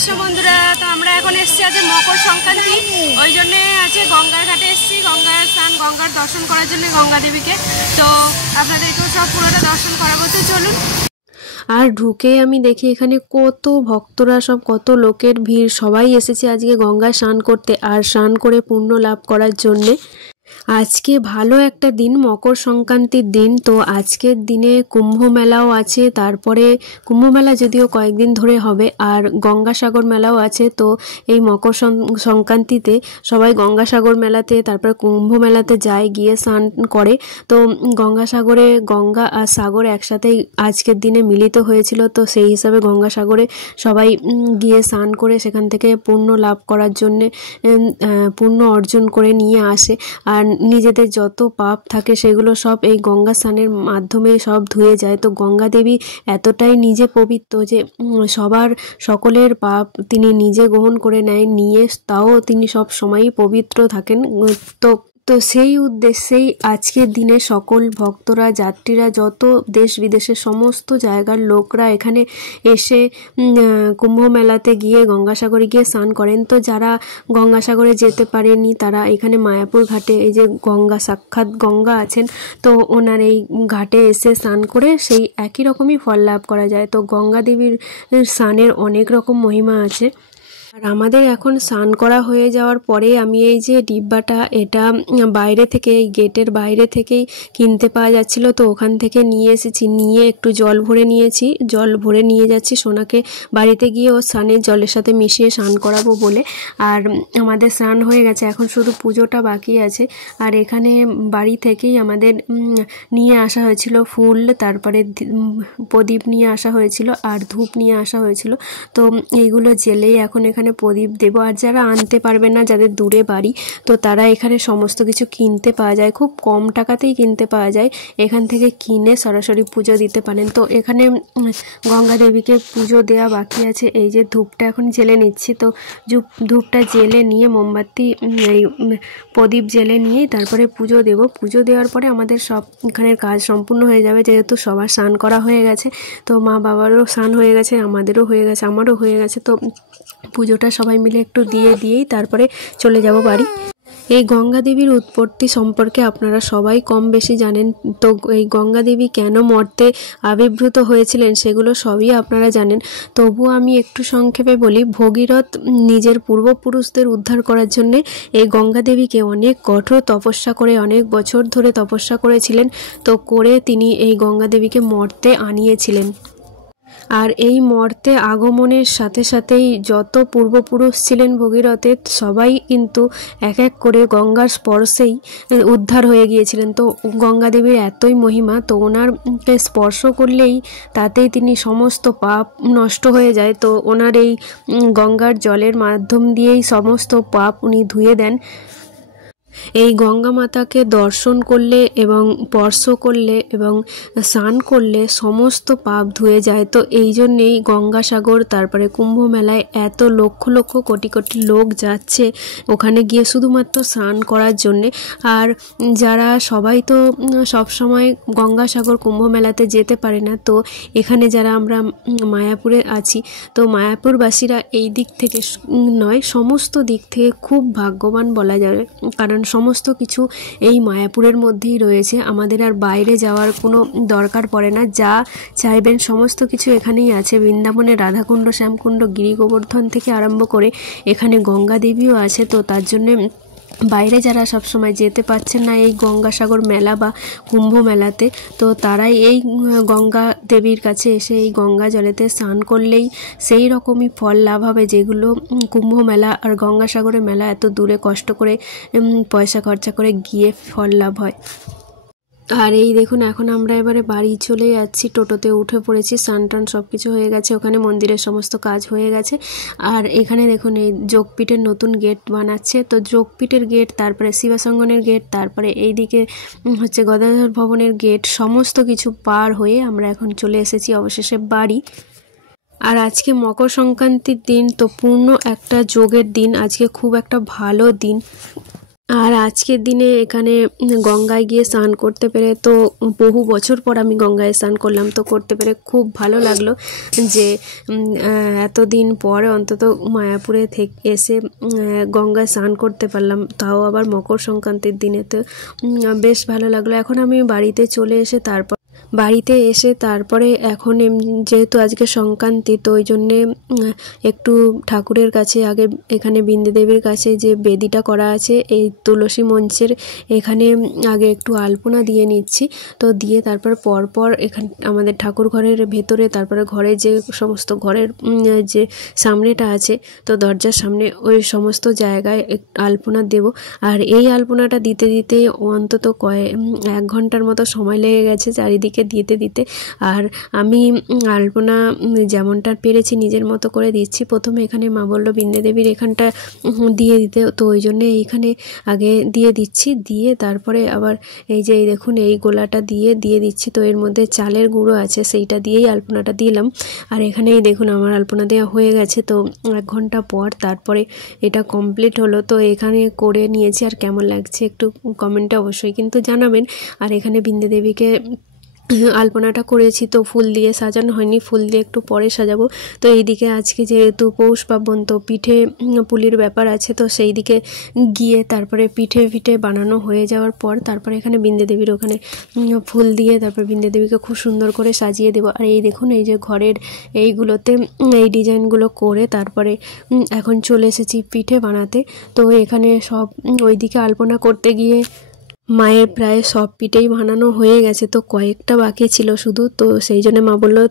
নমস্কার বন্ধুরা, তো আমরা এখন এসেছি আজ মকর সংক্রান্তি, ওই জন্য আছে গঙ্গার ঘাটে এসেছি গঙ্গার স্নান গঙ্গার দর্শন করার জন্য গঙ্গা দেবীকে। তো আপনাদেরকেও সব পুরোটা দর্শন করাবো, তো চলুন। আর ঢুকে আমি দেখি এখানে কত ভক্তরা, সব কত লোকের ভিড়, সবাই এসেছে আজকে গঙ্গায় স্নান করতে আর স্নান করে পুণ্য লাভ করার জন্যে। আজকে ভালো একটা দিন, মকর সংক্রান্তির দিন। তো আজকের দিনে কুম্ভ মেলাও আছে, তারপরে কুম্ভ মেলা যদিও কয়েকদিন ধরে হবে, আর গঙ্গাসাগর মেলাও আছে। তো এই মকর সংক্রান্তিতে সবাই গঙ্গাসাগর মেলাতে, তারপরে কুম্ভ মেলাতে যায়, গিয়ে স্নান করে। তো গঙ্গাসাগরে গঙ্গা আর সাগর একসাথেই আজকের দিনে মিলিত হয়েছিল, তো সেই হিসাবে গঙ্গাসাগরে সবাই গিয়ে স্নান করে সেখান থেকে পুণ্য লাভ করার জন্যে পুণ্য অর্জন করে নিয়ে আসে। আর নিজেদের যত পাপ থাকে সেগুলো সব এই গঙ্গা স্নানের মাধ্যমে সব ধুয়ে যায়। তো গঙ্গা দেবী এতটাই নিজে পবিত্র যে সকলের পাপ তিনি নিজে গ্রহণ করে নেয়, নিয়ে তাও তিনি সব সময়ই পবিত্র থাকেন। তো সেই উদ্দেশ্যেই আজকের দিনে সকল ভক্তরা, যাত্রীরা, যত দেশ বিদেশের সমস্ত জায়গার লোকরা এখানে এসে কুম্ভ মেলাতে গিয়ে গঙ্গাসাগরে গিয়ে স্নান করেন। তো যারা গঙ্গাসাগরে যেতে পারেনি তারা এখানে মায়াপুর ঘাটে, এই যে গঙ্গা সাক্ষাৎ গঙ্গা আছেন, তো ওনার এই ঘাটে এসে স্নান করে সেই একই রকমই ফল লাভ করা যায়। তো গঙ্গা দেবীর স্নানের অনেক রকম মহিমা আছে। আর আমাদের এখন স্নান করা হয়ে যাওয়ার পরে আমি এই যে ডিব্বাটা, এটা বাইরে থেকে, এই গেটের বাইরে থেকেই কিনতে পাওয়া যাচ্ছিল, তো ওখান থেকে নিয়ে এসেছি। নিয়ে একটু জল ভরে নিয়েছি, জল ভরে নিয়ে যাচ্ছি সোনাকে বাড়িতে গিয়ে ও স্নানের জলের সাথে মিশিয়ে স্নান করাবো বলে। আর আমাদের স্নান হয়ে গেছে, এখন শুধু পুজোটা বাকি আছে। আর এখানে বাড়ি থেকেই আমাদের নিয়ে আসা হয়েছিল ফুল, তারপরে প্রদীপ নিয়ে আসা হয়েছিল আর ধূপ নিয়ে আসা হয়েছিল। তো এইগুলো জেলেই এখন এখানে প্রদীপ দেব। আর যারা আনতে পারবে না, যাদের দূরে বাড়ি, তো তারা এখানে সমস্ত কিছু কিনতে পাওয়া যায়, খুব কম টাকাতেই কিনতে পাওয়া যায়। এখান থেকে কিনে সরাসরি পুজো দিতে পারেন। তো এখানে গঙ্গা দেবীকে পুজো দেওয়া বাকি আছে। এই যে ধূপটা এখন জেলে নিচ্ছি, তো ধূপটা জেলে নিয়ে মোমবাতি, এই প্রদীপ জেলে নিয়েই তারপরে পুজো দেব। পুজো দেওয়ার পরে আমাদের সব এখানের কাজ সম্পূর্ণ হয়ে যাবে, যেহেতু সবার স্নান করা হয়ে গেছে। তো মা বাবারও স্নান হয়ে গেছে, আমাদেরও হয়ে গেছে, আমারও হয়ে গেছে। তো পুজোটা সবাই মিলে একটু দিয়েই তারপরে চলে যাব বাড়ি। এই গঙ্গা দেবীর উৎপত্তি সম্পর্কে আপনারা সবাই কম বেশি জানেন। তো এই গঙ্গা দেবী কেন মর্তে আবির্ভূত হয়েছিলেন সেগুলো সবই আপনারা জানেন। তবুও আমি একটু সংক্ষেপে বলি। ভগীরথ নিজের পূর্বপুরুষদের উদ্ধার করার জন্যে এই গঙ্গা দেবীকে অনেক কঠোর তপস্যা করে, অনেক বছর ধরে তপস্যা করেছিলেন। তো করে তিনি এই গঙ্গা দেবীকে মর্তে আনিয়েছিলেন। আর এই মর্তে আগমনের সাথে সাথেই যত পূর্বপুরুষ ছিলেন ভগীরথের, সবাই কিন্তু এক এক করে গঙ্গার স্পর্শেই উদ্ধার হয়ে গিয়েছিলেন। তো গঙ্গা দেবীর এতই মহিমা, তো ওনারকে স্পর্শ করলেই তাতেই তিনি সমস্ত পাপ নষ্ট হয়ে যায়। তো ওনার এই গঙ্গার জলের মাধ্যম দিয়েই সমস্ত পাপ উনি ধুয়ে দেন। এই গঙ্গা মাতাকে দর্শন করলে এবং স্পর্শ করলে এবং স্নান করলে সমস্ত পাপ ধুয়ে যায়। তো এই জন্যেই গঙ্গাসাগর, তারপরে কুম্ভ মেলায় এত লক্ষ লক্ষ কোটি কোটি লোক যাচ্ছে ওখানে গিয়ে শুধুমাত্র স্নান করার জন্যে। আর যারা সবাই তো সবসময় গঙ্গাসাগর কুম্ভ মেলাতে যেতে পারে না, তো এখানে যারা আমরা মায়াপুরে আছি, তো মায়াপুরবাসীরা এই দিক থেকে নয়, সমস্ত দিক থেকে খুব ভাগ্যবান বলা যাবে। কারণ সমস্ত কিছু এই মায়াপুরের মধ্যেই রয়েছে, আমাদের আর বাইরে যাওয়ার কোনো দরকার পড়ে না। যা চাইবেন সমস্ত কিছু এখানেই আছে। বৃন্দাবনে রাধাকুণ্ড, শ্যামকুণ্ড, গিরি গোবর্ধন থেকে আরম্ভ করে এখানে গঙ্গা দেবীও আছে। তো তার জন্যে বাইরে যারা সবসময় যেতে পারছেন না এই গঙ্গাসাগর মেলা বা কুম্ভ মেলাতে, তো তারাই এই গঙ্গা দেবীর কাছে এসে এই গঙ্গা জলেতে স্নান করলেই সেই রকমই ফল লাভ হবে, যেগুলো কুম্ভ মেলা আর গঙ্গাসাগরের মেলা এত দূরে কষ্ট করে পয়সা খরচা করে গিয়ে ফল লাভ হয়। আর এই দেখুন, এখন আমরা এবারে বাড়ি চলে যাচ্ছি, টোটোতে উঠে পড়েছি, স্নান টান সব কিছু হয়ে গেছে, ওখানে মন্দিরের সমস্ত কাজ হয়ে গেছে। আর এখানে দেখুন এই যোগপীঠের নতুন গেট বানাচ্ছে। তো যোগপীঠের গেট, তারপরে শিবাসঙ্গনের গেট, তারপরে এইদিকে হচ্ছে গদাধর ভবনের গেট, সমস্ত কিছু পার হয়ে আমরা এখন চলে এসেছি অবশেষে বাড়ি। আর আজকে মকর সংক্রান্তির দিন, তো পূর্ণ একটা যোগের দিন, আজকে খুব একটা ভালো দিন। আর আজকের দিনে এখানে গঙ্গায় গিয়ে স্নান করতে পেরে, তো বহু বছর পর আমি গঙ্গায় স্নান করলাম, তো করতে পেরে খুব ভালো লাগলো যে এতদিন পরে অন্তত মায়াপুরে থেকে এসে গঙ্গায় স্নান করতে পারলাম, তাও আবার মকর সংক্রান্তির দিনে। তো বেশ ভালো লাগলো। এখন আমি বাড়িতে চলে এসে তারপরে এখন যেহেতু আজকে সংক্রান্তি, তো ওই জন্যে একটু ঠাকুরের কাছে আগে এখানে বিন্দু দেবীর কাছে যে বেদিটা করা আছে এই তুলসী মঞ্চের এখানে আগে একটু আলপনা দিয়ে নিচ্ছি। তো দিয়ে তারপর পরপর এখানে আমাদের ঠাকুর ঘরের ভেতরে, তারপরে ঘরে যে সমস্ত ঘরের যে সামনেটা আছে, তো দরজার সামনে ওই সমস্ত জায়গায় আলপনা দেব। আর এই আলপনাটা দিতে দিতে অন্তত 1 ঘন্টার মতো সময় লেগে গেছে চারিদিকে দিতে। আর আমি আলপনা যেমনটা পেরেছি নিজের মতো করে দিচ্ছি। প্রথমে এখানে মা বললো বিন্দু দেবীর এখানটা দিয়ে দিতে, তো ওই জন্যে এইখানে আগে দিয়ে দিচ্ছি। দিয়ে তারপরে আবার এই যে দেখুন এই গোলাটা দিয়ে দিচ্ছি। তো এর মধ্যে চালের গুঁড়ো আছে, সেইটা দিয়েই আলপনাটা দিলাম। আর এখানেই দেখুন আমার আলপনা দেওয়া হয়ে গেছে। তো 1 ঘন্টা পর তারপরে এটা কমপ্লিট হলো। তো এখানে করে নিয়েছি, আর কেমন লাগছে একটু কমেন্টে অবশ্যই কিন্তু জানাবেন। আর এখানে বিন্দু দেবীকে আলপনাটা করেছি, তো ফুল দিয়ে সাজানো হয়নি, ফুল দিয়ে একটু পরে সাজাবো। তো এইদিকে আজকে যেহেতু পৌষ পার্বণ, তো পিঠে পুলির ব্যাপার আছে, তো সেই দিকে গিয়ে তারপরে পিঠে বানানো হয়ে যাওয়ার পর তারপরে এখানে বিন্দু দেবীর ওখানে ফুল দিয়ে তারপর বিন্দু দেবীকে খুব সুন্দর করে সাজিয়ে দেবো। আর এই দেখুন এই যে ঘরের এইগুলোতে এই ডিজাইনগুলো করে তারপরে এখন চলে এসেছি পিঠে বানাতে। তো এখানে সব ওইদিকে আলপনা করতে গিয়ে মায়ের প্রায় সব পিঠেই বানানো হয়ে গেছে, তো কয়েকটা বাকি ছিল শুধু। তো সেই জন্য মা বললো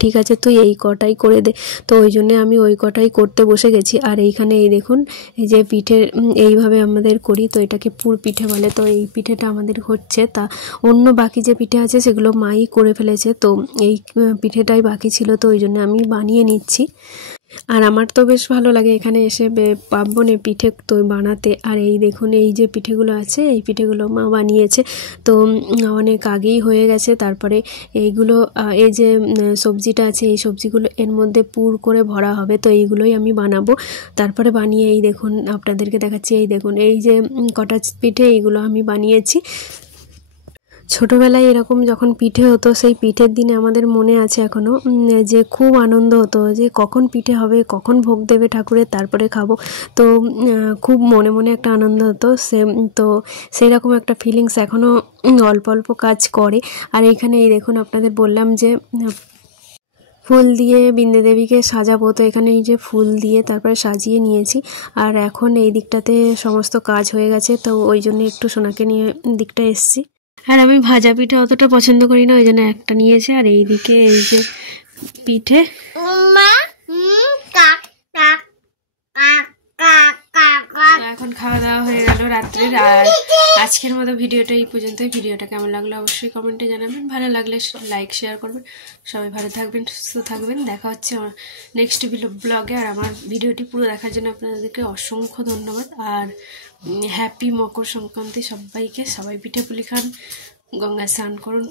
ঠিক আছে তুই এই কটাই করে দে। তো ওই জন্যে আমি ওই কটাই করতে বসে গেছি। আর এইখানে এই দেখুন এই যে পিঠে এইভাবে আমাদের করি, তো এটাকে পুর পিঠে বলে। তো এই পিঠেটা আমাদের হচ্ছে, তা অন্য বাকি যে পিঠে আছে সেগুলো মাই করে ফেলেছে, তো এই পিঠেটাই বাকি ছিল, তো ওই জন্য আমি বানিয়ে নিচ্ছি। আর আমার তো বেশ ভালো লাগে এখানে এসে পার্বণে পিঠে তো বানাতে। আর এই দেখুন এই যে পিঠেগুলো আছে, এই পিঠেগুলো মা বানিয়েছে, তো অনেক আগেই হয়ে গেছে। তারপরে এইগুলো এই যে সবজিটা আছে, এই সবজিগুলো এর মধ্যে পুর করে ভরা হবে, তো এইগুলোই আমি বানাবো। তারপরে বানিয়ে এই দেখুন আপনাদেরকে দেখাচ্ছি, এই দেখুন এই যে কটা পিঠে এইগুলো আমি বানিয়েছি। ছোটোবেলায় এরকম যখন পিঠে হতো, সেই পিঠের দিনে আমাদের মনে আছে এখনও যে খুব আনন্দ হতো যে কখন পিঠে হবে, কখন ভোগ দেবে ঠাকুরের, তারপরে খাবো। তো খুব মনে একটা আনন্দ হতো তো সেই রকম একটা ফিলিংস এখনও অল্প কাজ করে। আর এখানে এই দেখুন আপনাদের বললাম যে ফুল দিয়ে বিন্দু দেবীকে সাজাবো, তো এখানে এই যে ফুল দিয়ে তারপরে সাজিয়ে নিয়েছি। আর এখন এই দিকটাতে সমস্ত কাজ হয়ে গেছে, তো ওই জন্য একটু সোনাকে নিয়ে দিকটা এসছি। আর আমি ভাজা পিঠে অতটা পছন্দ করি না, ওই জন্য একটা নিয়েছি। আর এইদিকে এই যে পিঠে এখন খাওয়া দাওয়া হয়ে গেল রাত্রের। আর আজকের মতো ভিডিওটা এই পর্যন্তই। ভিডিওটা কেমন লাগলো অবশ্যই কমেন্টে জানাবেন, ভালো লাগলে লাইক শেয়ার করবেন। সবাই ভালো থাকবেন, সুস্থ থাকবেন। দেখা হচ্ছে আমার নেক্সট ব্লগে। আর আমার ভিডিওটি পুরো দেখার জন্য আপনাদেরকে অসংখ্য ধন্যবাদ। আর হ্যাপি মকর সংক্রান্তি সবাইকে। সবাই পিঠে পুলি খান, গঙ্গায় স্নান করুন।